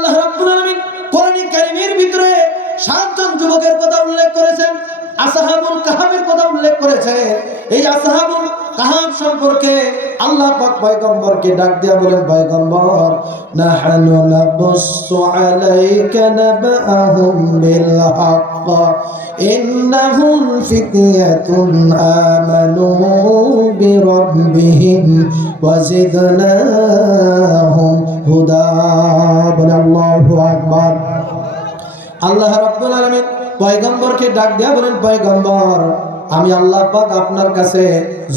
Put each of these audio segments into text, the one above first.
আল্লাহ রাব্বুল আলামিন কোরআনে কারীমের ভিতরে সাতজন যুবকের কথা উল্লেখ করেছেন, আসহাবুল কাহাবের কথা উল্লেখ করেছে এই আসহাবুল কাহাব সম্পর্কে আল্লাহ পাক পয়গম্বরকে ডাক দিয়া বলেন, পয়গম্বর নাবুসু আলাইকা নাবাহুম বিল হক ইন্নাহুম ফিতয়াতুন আমানু আমি আল্লাহ পাক আপনার কাছে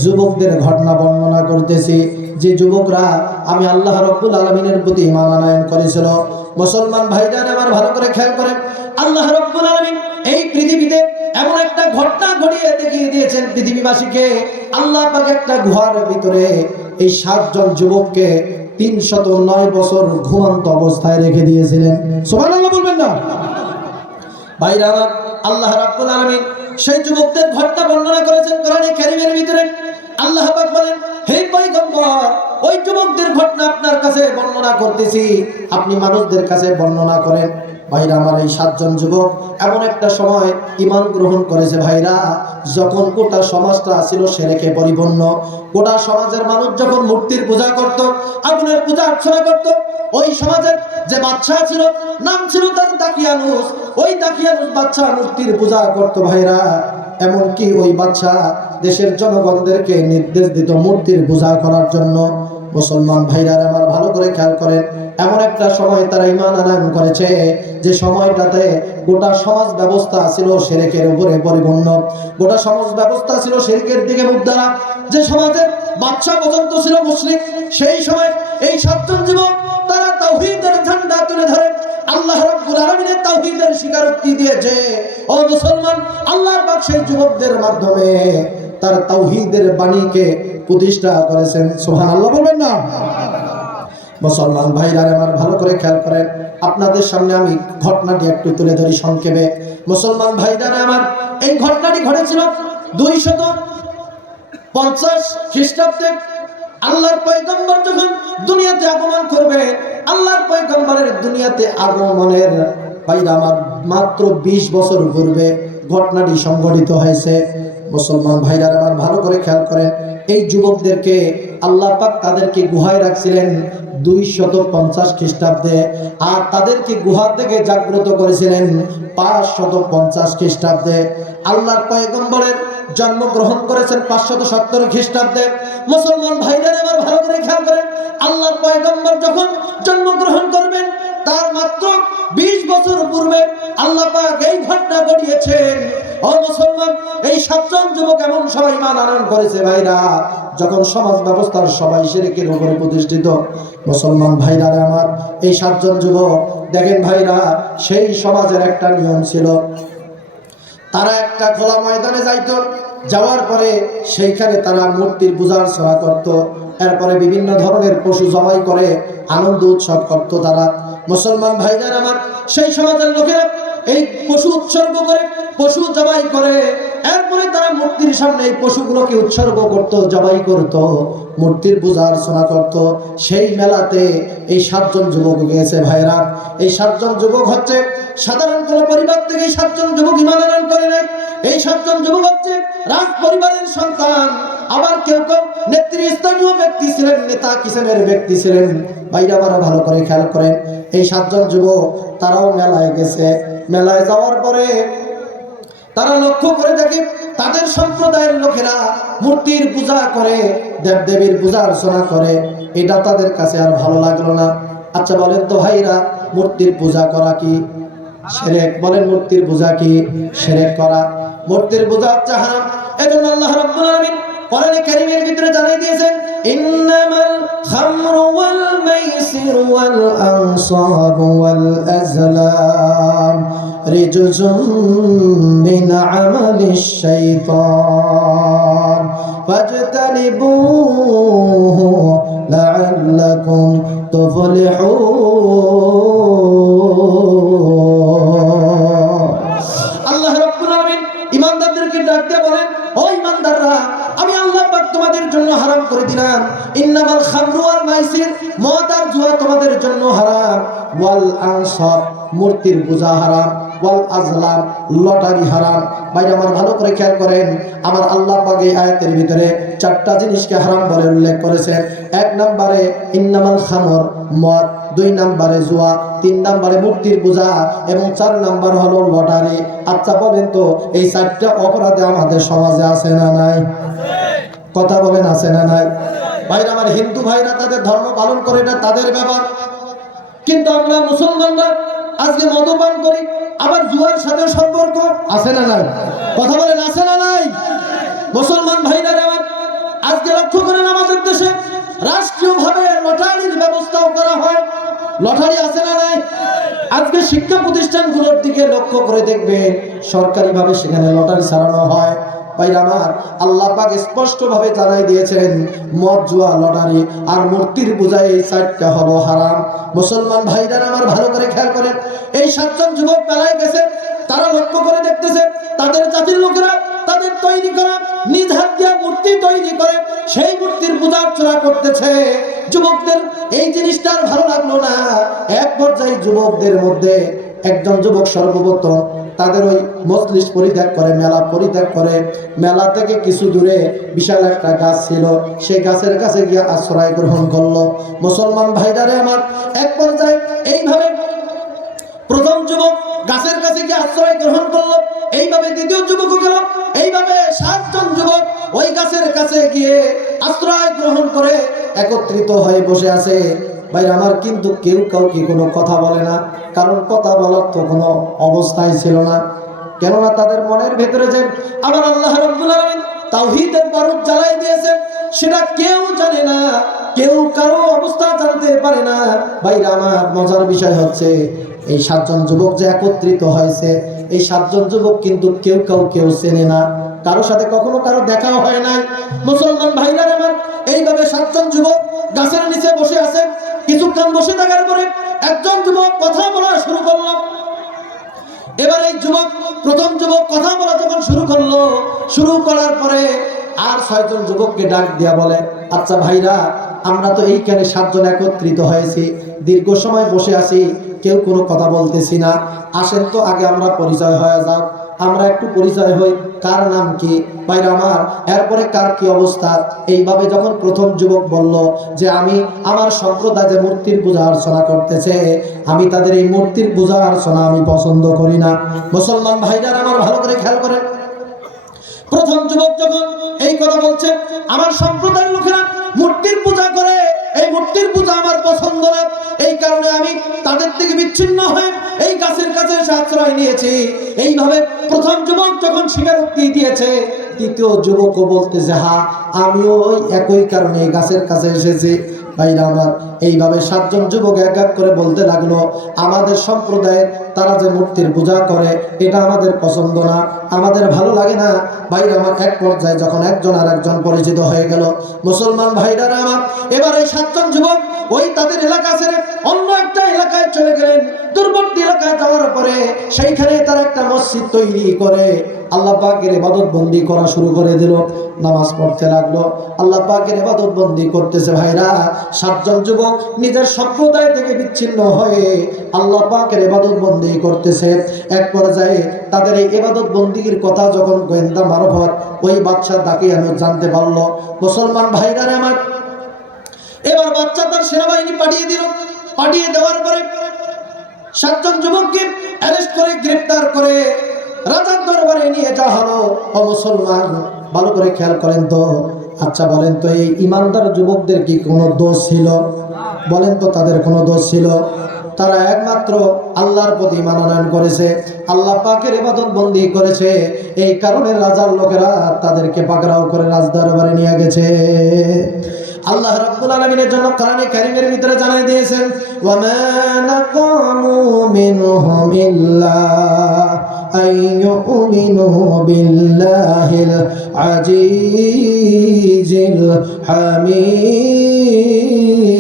যুবকদের ঘটনা বর্ণনা করতেছি। যে যুবকরা আমি আল্লাহ রব্বুল আলমিনের প্রতি ইমান আনায়ন করেছিল। মুসলমান ভাইজান আমার ভালো করে খেয়াল করেন। আল্লাহ রব্বুল আলমিন এই পৃথিবীতে এমন একটা ঘটনা ঘটিয়ে দেখিয়ে দিয়েছেন পৃথিবীবাসীকে। আল্লাহ পাক একটা গুহার ভিতরে এই সাতজন যুবককে তিনশত নয় বছর ঘুমন্ত অবস্থায় রেখে দিয়েছিলেন। সুবহানাল্লাহ বলবেন না? ভাইরা, আল্লাহ রাব্বুল আলামিন সেই যুবকদের ঘটনা বর্ণনা করেছেন কোরআনে কারিমের ভিতরে। আল্লাহ পাক বলেন, হে পয়গম্বর, ওই যুবকদের ঘটনা আপনার কাছে বর্ণনা করতেছি। আপনি মানুষদের কাছে বর্ণনা করেন। ভাইরা আমার এই সাতজন যুবক, এমন একটা সময় ইমান গ্রহণ করেছে ভাইরা, যখন গোটা সমাজটা ছিল সেরেকে পরিপূর্ণ। গোটা সমাজের মানুষ যখন মূর্তির পূজা করত, আগুনের পূজা অর্চনা করত, ওই সমাজের যে বাচ্চা ছিল, নাম ছিল তার দাকিয়ানুস ওই দাকিয়ানুস বাচ্চা মূর্তির পূজা করত ভাইরা। এমনকি ওই বাচ্চা দেশের জনগণদেরকে নির্দেশ দিত মূর্তির পূজা করার জন্য। মুসলমান ভাইরা আমার ভালো করে খেয়াল করেন। এমন একটা সময় তারা ইমান আনায়ন করেছে যে সময়টাতে গোটা সমাজ ব্যবস্থা ছিল সেরেকের উপরে পরিপূর্ণ। গোটা সমাজ ব্যবস্থা ছিল সেরেকের দিকে মুখ দ্বারা। যে সমাজের বাচ্চা পর্যন্ত ছিল মুসলিম, সেই সময় এই সাতজন যুবক তারা তাওহীদের ঝান্ডা তুলে ধরে। আল্লাহ রাব্বুল আলামিনের তাওহীদের স্বীকারোক্তি দিয়েছে। ও মুসলমান আল্লাহ পাক সেই যুবকদের মাধ্যমে তার তাওহীদের বাণীকে প্রতিষ্ঠা করেছেন। সোহান আল্লাহ বলবেন না? মুসলমান ভাইরা আমার ভালো করে খেয়াল করেন। আপনাদের সামনে আমি ঘটনাটি একটু তুলে ধরি সংক্ষেপে। মুসলমান ভাইরা আমার, এই ঘটনাটি ঘটেছিল দুই শত পঞ্চাশ খ্রিস্টাব্দে। আল্লাহর পয়গম্বর যখন দুনিয়াতে আগমন করবে, আল্লাহর পয়গম্বরের দুনিয়াতে আগমনের ভাইরা আমার মাত্র ২০ বছর পূর্বে ঘটনাটি সংঘটিত হয়েছে। মুসলমান ভাইরা আমার ভালো করে খেয়াল করেন, এই যুবকদেরকে আল্লাহ পাক তাদেরকে গুহায় রাখছিলেন দুই শত পঞ্চাশ খ্রিস্টাব্দে, আর তাদেরকে গুহা থেকে জাগ্রত করেছিলেন পাঁচ শত পঞ্চাশ খ্রিস্টাব্দে। আল্লাহর পয়গম্বরের জন্মগ্রহণ করেছেন পাঁচশত সত্তর খ্রিস্টাব্দে। মুসলমান ভাইদের আবার ভালো করে খেয়াল করেন, আল্লাহর পয়গম্বর যখন জন্মগ্রহণ করবেন তার মাত্র বিশ বছর পূর্বে আল্লাহ পাক এই ঘটনা ঘটিয়েছেন। ও মুসলমান, এই সাতজন যুবক এমন সবাই মান আনয়ন করেছে ভাইরা, যখন সমাজ ব্যবস্থার সবাই সেরেকের উপরে প্রতিষ্ঠিত। মুসলমান ভাইরা আমার, এই সাতজন যুবক, দেখেন ভাইরা, সেই সমাজের একটা নিয়ম ছিল। তারা একটা খোলা ময়দানে যাইত, যাওয়ার পরে সেইখানে তারা মূর্তির পূজার সেবা করত। এরপরে বিভিন্ন ধরনের পশু জবাই করে আনন্দ উৎসব করত তারা। মুসলমান ভাইজান আমার, সেই সমাজের লোকেরা এই পশু উৎসর্গ করে, পশু জবাই করে। এরপরে তারা মূর্তির সামনে এই পশুগুলোকে উৎসর্গ করত, জবাই করত, মূর্তির পূজা অর্চনা করত। সেই মেলাতে এই সাতজন যুবক গিয়েছে ভাইরা। এই সাতজন যুবক হচ্ছে, সাধারণ কোনো পরিবার থেকে সাতজন যুবক হিমালয়ন করে নাই। এই সাতজন যুবক হচ্ছে রাজ পরিবারের সন্তান। আবার কেউ কেউ নেতৃস্থানীয় ব্যক্তি ছিলেন, নেতা কিসেমের ব্যক্তি ছিলেন। ভাইরা আবার ভালো করে খেয়াল করেন, এই সাতজন যুবক তারাও মেলায় গেছে। মেলায় যাওয়ার পরে তারা লক্ষ্য করে দেখে তাদের সম্প্রদায়ের লোকেরা মূর্তির পূজা করে, দেবদেবীর পূজা অর্চনা করে। এটা তাদের কাছে আর ভালো লাগল না। আচ্ছা বলেন তো ভাইরা, মূর্তির পূজা করা কি? সেরেক, বলেন মূর্তির পূজা কি? সেরেক করা। মূর্তির পূজা হারাম এজন্য আল্লাহ রাব্বুল আলামিন কোরআনে কারীমের ভিতরে জানিয়ে দিয়েছেন, ইন্নামাল খামরু ওয়াল মাইসির ওয়াল আনসাব ওয়াল আজলাম রিজুজুম মিন আমালিশ শাইতান ফাজতানিবুহু লাআল্লাকুম তুফলিহুন। করে ইন্নামাল খামরু মাইসির, মদ আর জুয়া তোমাদের জন্য হারাম। ওয়াল আনসাব মূর্তির পূজা হারাম। ওয়াল আজলাম, লটারি হারাম। ভাই আমার ভালো করে খেয়াল করেন, আমার আল্লাহ আয়াতের ভিতরে চারটা জিনিসকে হারাম বলে উল্লেখ করেছে এক নম্বরে ইন্নামাল খামর, মদ। দুই নম্বরে জুয়া। তিন নম্বরে মূর্তির পূজা। এবং চার নম্বর হলো লটারি। আচ্ছা বলেন তো, এই চারটা অপরাধে আমাদের সমাজে আছে না নাই? কথা বলেন, আছে না নাই? ভাইরা, আমার হিন্দু ভাইরা তাদের ধর্ম পালন করে, এটা তাদের ব্যাপার। কিন্তু আমরা মুসলমানরা আজকে মদ্যপান করি, আবার জুয়ার সাথে সম্পর্ক, আছে না নাই? কথা বলেন, আছে না নাই? মুসলমান ভাইরা আমার আজকে লক্ষ্য করেন আমাদের দেশে রাষ্ট্রীয়ভাবে লটারির ব্যবস্থাও করা হয়। লটারি আছে না নাই? আজকে শিক্ষা প্রতিষ্ঠানগুলোর দিকে লক্ষ্য করে দেখবে সরকারিভাবে সেখানে লটারি চালানো হয়। সেই মূর্তির পূজা অর্চনা করতেছে। যুবকদের এই জিনিসটা ভালো লাগল না। এক পর্যায়ে যুবকদের মধ্যে একজন যুবক সর্বপ্রথম তাদের ওই মজলিস পরিত্যাগ করে, মেলা পরিত্যাগ করে। মেলা থেকে কিছু দূরে বিশাল একটা গাছ ছিল। সেই গাছের কাছে গিয়ে আশ্রয় গ্রহণ করল। মুসলমান ভাইদারে আমার, এক পর্যায়ে এইভাবে প্রথম যুবক গাছের কাছে গিয়ে আশ্রয় গ্রহণ করল। এইভাবে দ্বিতীয় যুবক গেল। এইভাবে সাতজন যুবক ওই গাছের কাছে গিয়ে আশ্রয় গ্রহণ করে একত্রিত হয়ে বসে আছে। ভাই, আমার কিন্তু কেউ কাউকে কোনো কথা বলে না। কারণ কথা বলার তো কোনো অবস্থায় ছিল না। কেননা তাদের মনের ভেতরে যে আমার আল্লাহ তাওহীদের বারুদ জ্বালাই দিয়েছেন, সেটা কেউ জানে না। কেউ কারও অবস্থা জানতে পারে না। ভাইরা, আমার মজার বিষয় হচ্ছে, এই সাতজন যুবক যে একত্রিত হয়েছে, এই সাতজন যুবক কিন্তু কেউ কাউ কেউ চেনে না। কারও সাথে কখনো কারও দেখাও হয় নাই। মুসলমান ভাইরা, আমার এইভাবে সাতজন যুবক গাছের নিচে বসে আছে কিছুক্ষণ বসে থাকার পরে একজন যুবক কথা বলা শুরু করল। এবার এই যুবক, প্রথম যুবক কথা বলা যখন শুরু করল, শুরু করার পরে আর ছয়জন যুবককে ডাক দিয়া বলে আচ্ছা ভাইরা, আমরা তো এইখানে সাতজন একত্রিত হয়েছি, দীর্ঘ সময় বসে আছি, কেউ কোনো কথা বলতেছি না। আসেন তো, আগে আমরা পরিচয় হয়ে যাক। আমরা একটু পরিচয় হই, কার নাম কি? ভাইরা আমার, এরপরে কার কি অবস্থা? এইভাবে যখন প্রথম যুবক বলল যে আমি আমার সম্প্রদায় যে মূর্তির পূজা অর্চনা করতেছে, আমি তাদের এই মূর্তির পূজা অর্চনা আমি পছন্দ করি না। মুসলমান ভাইরার আমার ভালো করে খেয়াল করেন প্রথম যুবক যখন এই কথা বলছে, আমার সম্প্রদায়ের লোকেরা মূর্তির পূজা করে, এই মূর্তির পূজা আমার পছন্দ না। এই কারণে আমি তাদের থেকে বিচ্ছিন্ন হয়ে এই গাছের কাছে আশ্রয় নিয়েছি। এইভাবে প্রথম যুবক যখন স্বীকারোক্তি দিয়েছে, দ্বিতীয় যুবকও বলতেছে হা, আমিও ওই একই কারণে এই গাছের কাছে এসেছি। ভাইরা আমার, এইভাবে সাতজন যুবক এক এক করে বলতে লাগল, আমাদের সম্প্রদায়ের তারা যে মূর্তির পূজা করে, এটা আমাদের পছন্দ না, আমাদের ভালো লাগে না। ভাইরা আমার, এক পর্যায়ে যখন একজন আর একজন পরিচিত হয়ে গেল, মুসলমান ভাইরারা আমার, এবার এই সাতজন যুবক ওই তাদের এলাকা ছেড়ে অন্য একটা এলাকায় চলে গেলেন। দূরবর্তী এলাকায় যাওয়ার পরে সেইখানে তারা একটা মসজিদ তৈরি করে আল্লাহ পাকের ইবাদত বন্দি করা শুরু করে দিল। নামাজ পড়তে লাগল। আল্লাহ পাকের ইবাদত বন্দি করতেছে ভাইরা। সাতজন যুবক নিজের সম্প্রদায় থেকে বিচ্ছিন্ন হয়ে আল্লাহ পাকের ইবাদত বন্দি করতেছে। এক পর্যায়ে তাদের এই এবাদত বন্দির কথা যখন গোয়েন্দা মারফত ওই বাচ্চা তাকে আমি জানতে পারল। মুসলমান ভাইরা আমার এবার বাচ্চা তার সেনাবাহিনী পাঠিয়ে দিল। পাঠিয়ে দেওয়ার পরে সাতজন যুবককে অ্যারেস্ট করে, গ্রেপ্তার করে রাজার দরবারে নিয়ে যাওয়া হলো। ও মুসলমান, ভালো করে খেয়াল করেন তো। আচ্ছা বলেন তো, এই ইমানদার যুবকদের কি কোনো দোষ ছিল? বলেন তো, তাদের কোনো দোষ ছিল? তারা একমাত্র আল্লাহর প্রতি মাননায়ন করেছে, আল্লাহ পাকের ইবাদত বন্দি করেছে। এই কারণে রাজার লোকেরা তাদেরকে পাকড়াও করে রাজদরবারে নিয়ে গেছে। আল্লাহ রাব্বুল আলামিনের জন্য কোরআনে কারীমের ভিতরে জানাই দিয়েছেন ওয়া মা নাকামু মিনহুম ইল্লা আইয়ুমিনু বিল্লাহিল আজিজিল হামিদ.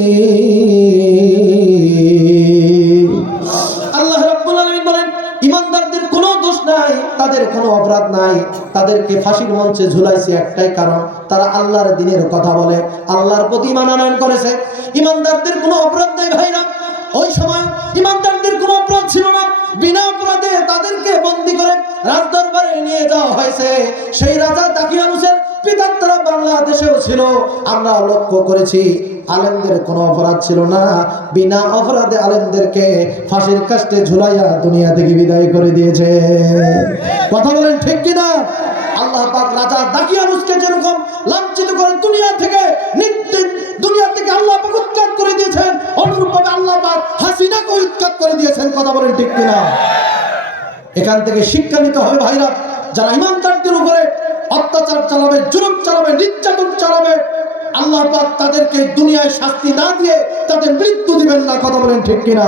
তাদেরকে ফাঁসির মঞ্চে ঝুলাইছে একটাই কারণ, তারা আল্লাহর দিনের কথা বলে, আল্লাহর প্রতি মানানয়ন করেছে। ইমানদারদের কোনো অপরাধ নেই ভাইরা। ওই সময় ইমানদারদের কোনো অপরাধ ছিল না। বিনা অপরাধে তাদেরকে বন্দি করে রাজদরবারে নিয়ে যাওয়া হয়েছে। সেই রাজা তাকিয়ানুসের পিতার বাংলাদেশেও ছিল। আমরা লক্ষ্য করেছি, আলেমদের কোনো অপরাধ ছিল না। বিনা অপরাধে আলেমদেরকে ফাঁসির ঝুলাইয়া দুনিয়া থেকে বিদায় করে দিয়েছে। কথা বলেন ঠিক কিনা? আল্লাহ পাক রাজা দাকিয়ানুসকে যেরকম লাঞ্ছিত করে দুনিয়া থেকে নিত্য দুনিয়া থেকে আল্লাহ পাক উৎখাত করে দিয়েছেন, অনুরূপভাবে আল্লাহ পাক হাসিনাকে উৎখাত করে দিয়েছেন, কথা বলেন ঠিক কিনা? এখান থেকে শিক্ষা নিতে হবে ভাইরা, যারা ইমানদারদের উপরে অত্যাচার চালাবে, জুলুম চালাবে, নির্যাতন চালাবে, আল্লাহ পাক তাদেরকে দুনিয়ায় শাস্তি না দিয়ে তাদের মৃত্যু দিবেন না, কথা বলেন ঠিক কিনা?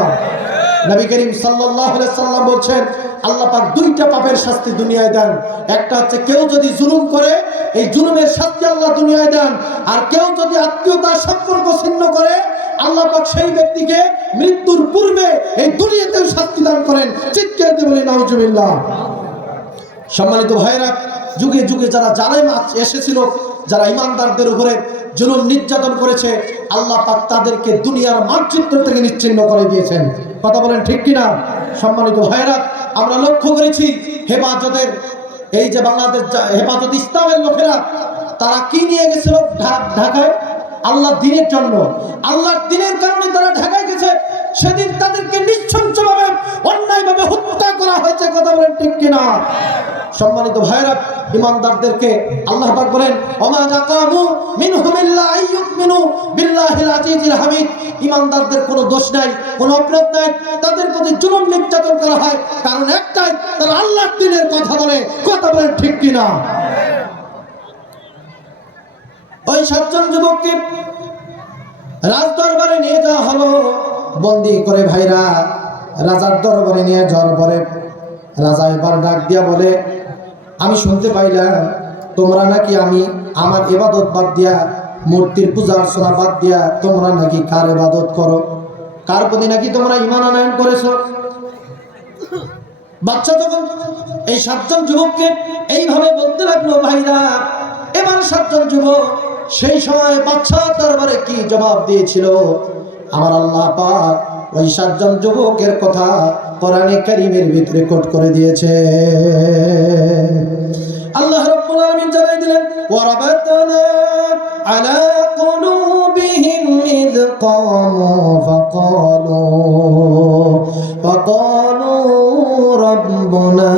নবী করিম সাল্লাম বলছেন, আল্লাহ পাক দুইটা পাপের শাস্তি দুনিয়ায় দেন। একটা হচ্ছে কেউ যদি জুলুম করে, এই জুলুমের শাস্তি আল্লাহ দুনিয়ায় দেন। আর কেউ যদি আত্মীয়তার সম্পর্ক ছিন্ন করে, আল্লাহ পাক সেই ব্যক্তিকে মৃত্যুর পূর্বে এই দুনিয়াতেও শাস্তি দান করেন। চিৎকার দিয়ে বলি নাউজুবিল্লাহ। সম্মানিত ভাইরা যুগে যুগে যারা জালেম এসেছিল যারা ইমানদারদের উপরে জুলুম নির্যাতন করেছে, আল্লাহ পাক তাদেরকে দুনিয়ার মানচিত্র থেকে নিচ্ছিন্ন করে দিয়েছেন। কথা বলেন ঠিক কিনা? সম্মানিত ভাইরা আমরা লক্ষ্য করেছি হেফাজতের, এই যে বাংলাদেশ হেফাজত ইসলামের লোকেরা, তারা কি নিয়ে গেছিল ঢাকায়? আল্লাহ দিনের জন্য। আল্লাহর দিনের কারণে তারা ঢাকায় গেছে। সেদিন তাদেরকে নিঃসংসভাবে অন্যায়ভাবে হত্যা করা হয়েছে, কথা বলেন ঠিক কিনা? সম্মানিত ভাইরা ইমানদারদেরকে আল্লাহ পাক বলেন, ওমা নাকামু মিনহুম ইল্লা আইয়ুমিনু বিল্লাহিল আজিজিল হামিদ। ইমানদারদের কোনো দোষ নাই, কোনো অপরাধ নাই। তাদের প্রতি জুলুম নির্যাতন করা হয়, কারণ একটাই, তারা আল্লাহর দিনের কথা বলে, কথা বলেন ঠিক কিনা? ওই সাতজন যুবককে রাজ দরবারে নিয়ে যাওয়া হলো। বন্দি করে ভাইরা, রাজার দরবারে নিয়ে যাওয়ার পরে রাজা এবার ডাক দিয়া বলে, আমি শুনতে পাইলাম তোমরা নাকি আমি আমার এবাদত বাদ দিয়া, মূর্তির পূজা অর্চনা বাদ দিয়া তোমরা নাকি কার এবাদত করো? কার প্রতি নাকি তোমরা ইমান আনয়ন করেছ? বাচ্চা তখন এই সাতজন যুবককে এইভাবে বলতে লাগল, ভাইরা, এবার সাতজন যুবক সেই সময় বাচ্চা দরবারে কি জবাব দিয়েছিল? আমার আল্লাহ পাক ওই সাতজন যুবকের কথা কোরআনে কারিমের ভিতরে কোট করে দিয়েছে। আল্লাহ রাব্বুল আলামিন জানাই দিলেন, ওয়ারাবাতনা আলা কুলুবিহিম ইয কামু ফাকালু ফাকালু রাব্বুনা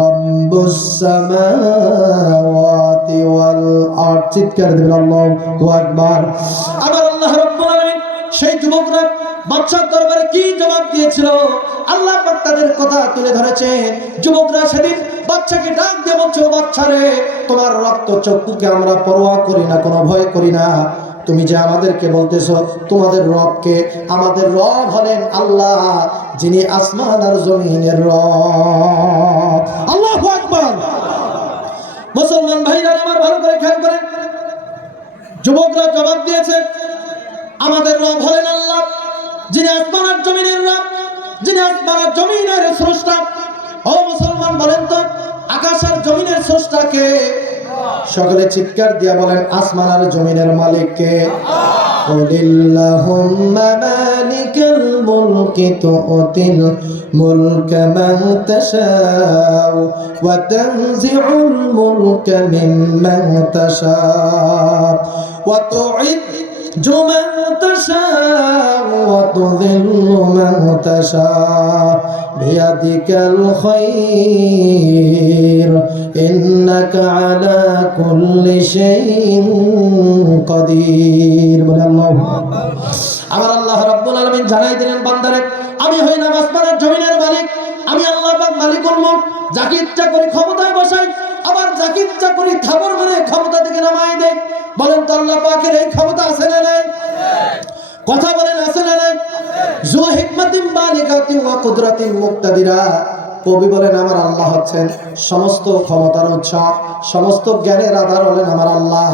রাব্বুস সামাওয়াতি ওয়াল আরদ। চিৎকার দিবেন আল্লাহু আকবার। আমার সেই যুবকরা বাদশার দরবারে কি জবাব দিয়েছিল? আল্লাহ তাদের কথা তুলে ধরেছে যুবকরা সেদিন বাচ্চাকে ডাক দিয়ে বলছে "ও বাচ্চা রে তোমার রক্ত চক্ষুকে আমরা পরোয়া করি না, কোনো ভয় করি না। তুমি যে আমাদেরকে বলতেছ, তোমাদের রবকে, আমাদের রব হলেন আল্লাহ, যিনি আসমান আর জমিনের রব। আল্লাহ আকবার। মুসলমান ভাইরা আমার ভালো করে খেয়াল করেন। যুবকরা জবাব দিয়েছে আমাদের রব হলেন আল্লাহ, যিনি আসমানের জমিনের রব, যিনি আসমানের জমিনের স্রষ্টা। ও মুসলমান বলেন তো, আকাশের জমিনের জমিনের স্রষ্টাকে সকলে চিৎকার দিয়া বলেন, আসমান আর জমিনের মালিককে কে? মালিকাল ওয়া من تشاء وتذل من تشاء بيدك الخير إنك على كل شيء قدير বলে আল্লাহ আমার আল্লাহ রাব্বুল আলামিন জানাই দিলেন বান্দারে আমি হইলাম আসমানের জমিনের মালিক আমি আল্লাহ পাক মালিকুল মুলক যাকে ইচ্ছা করি ক্ষমতায় বসাই আবার ইচ্ছা করি থাবর মেরে ক্ষমতা থেকে নামাই বলেন তো আল্লাহ পাকের এই ক্ষমতা আছে না নাই? কথা বলেন, আছে না নাই? ওয়া মুক্তাদিরা। কবি বলেন, আমার আল্লাহ হচ্ছেন সমস্ত ক্ষমতার উৎস, সমস্ত জ্ঞানের আধার হলেন আমার আল্লাহ।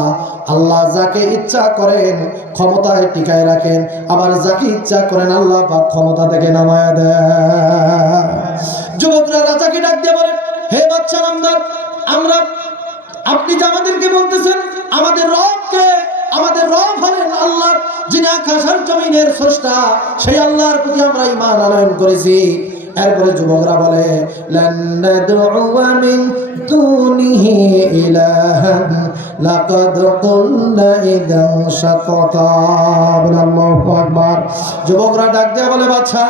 আল্লাহ যাকে ইচ্ছা করেন ক্ষমতায় টিকায় রাখেন। আবার যাকে ইচ্ছা করেন আল্লাহ পাক ক্ষমতা থেকে নামায় দেয় যুবকরা রাজাকে ডাক দিয়ে বলে হে বাচ্চা আমরা আপনি যে আমাদেরকে বলতেছেন, আমাদের রবকে, আমাদের রব হলেন আল্লাহ, যিনি আকাশ আর জমিনের স্রষ্টা, সেই আল্লাহর প্রতি আমরা ইমান আনয়ন করেছি। এরপরে যুবকরা বলে মিন দুনিহি ইলাহান, লাকাদ কুননা ইদান শাতাতা আল্লাহু আকবার। যুবকরা ডাক দেয়া বলে বাচ্চা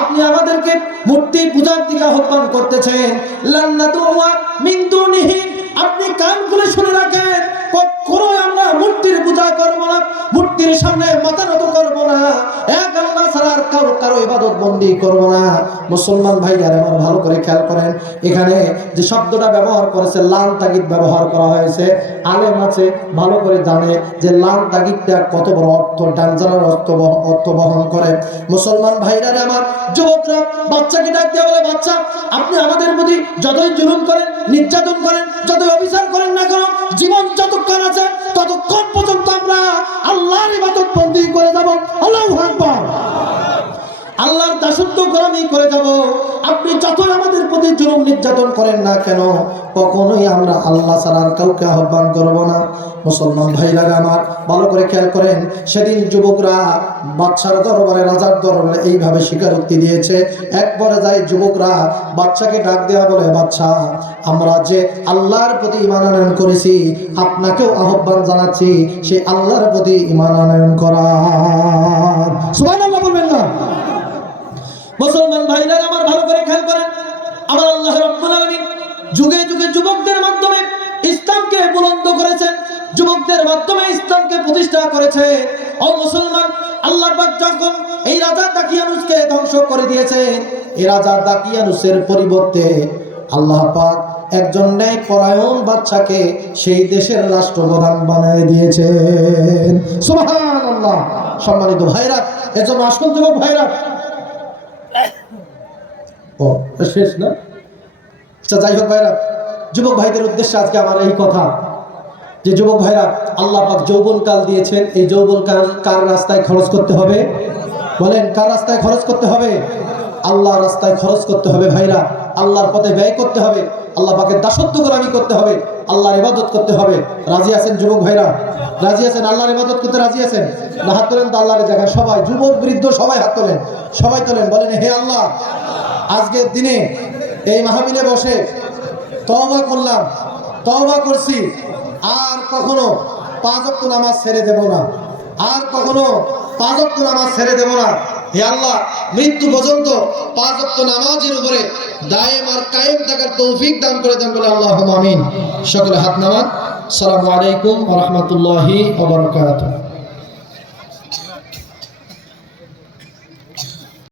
আপনি আমাদেরকে মূর্তি পূজার দিকে আহ্বান করতেছেন। লান নাদউয়া মিন দুনিহি আপনি কান খুলে শুনে রাখেন, কখনোই আমরা মূর্তির পূজা করব না, মূর্তির সামনে মাথা নত করব না। এক আল্লাহ ছাড়া আর কারও কারও ইবাদত বন্দি করব না। মুসলমান ভাইয়ার আমার ভালো করে খেয়াল করেন, এখানে যে শব্দটা ব্যবহার করেছে, লাল তাগিদ ব্যবহার করা হয়েছে। আলেম আছে, ভালো করে জানে যে লাল তাগিদটা কত বড় অর্থ, ডানজানার অর্থ অর্থ বহন করে। মুসলমান ভাইরা আমার, যুবকরা, বাচ্চাকে ডাক দিয়ে বলে, বাচ্চা, আপনি আমাদের প্রতি যতই জুলুম করেন নির্যাতন করেন যত অবিচার করেন না কেন, জীবন যতক্ষণ আছে, ততক্ষণ পর্যন্ত আমরা আল্লাহর ইবাদত বন্দী করে যাব। আল্লাহু আকবার। আল্লাহর দাসত্ব গোলামি করে যাব। আপনি যতই আমাদের প্রতি জুলুম নির্যাতন করেন না কেন, কখনোই আমরা আল্লাহ ছাড়ার কাউকে আহ্বান করব না। মুসলমান ভাইরা আমার, ভালো করে খেয়াল করেন, সেদিন যুবকরা বাচ্চার দরবারে, রাজার দরবারে এইভাবে স্বীকারোক্তি দিয়েছে। একবারে যায় যুবকরা বাচ্চাকে ডাক দেওয়া বলে বাচ্চা আমরা যে আল্লাহর প্রতি ইমান আনয়ন করেছি, আপনাকেও আহ্বান জানাচ্ছি, সেই আল্লাহর প্রতি ইমান আনয়ন করার সুবহানাল্লাহ। বলবেন না মুসলমান ভাইরা আমার ভালো করে খেয়াল করেন। আমার আল্লাহ রাব্বুল আলামিন যুগে যুগে যুবকদের মাধ্যমে ইসলামকে বুলন্দ করেছেন। যুবকদের মাধ্যমে ইসলামকে প্রতিষ্ঠা করেছে। ও মুসলমান আল্লাহ যখন এই রাজা দাকিয়ানুসকে ধ্বংস করে দিয়েছেন এই রাজা দাকিয়ানুসের পরিবর্তে আল্লাহ পাক একজন ন্যায় পরায়ণ বাচ্চাকে সেই দেশের রাষ্ট্রপ্রধান বানিয়ে দিয়েছেন। সুবহানাল্লাহ। সম্মানিত ভাইরা, এজন্য আসল যুবক ভাইরা ও শেষ না? আচ্ছা যাই হোক ভাইরা, যুবক ভাইদের উদ্দেশ্যে আজকে আমার এই কথা যে, যুবক ভাইরা, আল্লাহ পাক যৌবনকাল দিয়েছেন, এই যৌবনকাল কার রাস্তায় খরচ করতে হবে? বলেন, কার রাস্তায় খরচ করতে হবে? আল্লাহ রাস্তায় খরচ করতে হবে ভাইরা, আল্লাহর পথে ব্যয় করতে হবে, আল্লাহ পাকের দাসত্ব গোলামি করতে হবে, আল্লাহর ইবাদত করতে হবে। রাজি আছেন যুবক ভাইরা? রাজি আছেন? আল্লাহর ইবাদত করতে রাজি আছেন? না হাত তোলেন তো আল্লাহর জায়গায়? সবাই, যুবক, বৃদ্ধ সবাই হাত তোলেন। সবাই তোলেন, বলেন হে আল্লাহ, আজকের দিনে এই মাহবিলে বসে তওবা করলাম, তওবা করছি, আর কখনো পাঁচ ওয়াক্ত নামাজ ছেড়ে দেব না। আর কখনো পাঁচ ওয়াক্ত নামাজ ছেড়ে দেব না। হে আল্লাহ, মৃত্যু পর্যন্ত পাঁচ অক্ত নামাজের উপরে দায়েম আর কায়েম থাকার তৌফিক দান করে দেন বলে আল্লাহ আমিন। সকলে হাত নামান। সালামু আলাইকুম রহমতুল্লাহি রাহমাতুল্লাহি ওয়া বারাকাতুহু।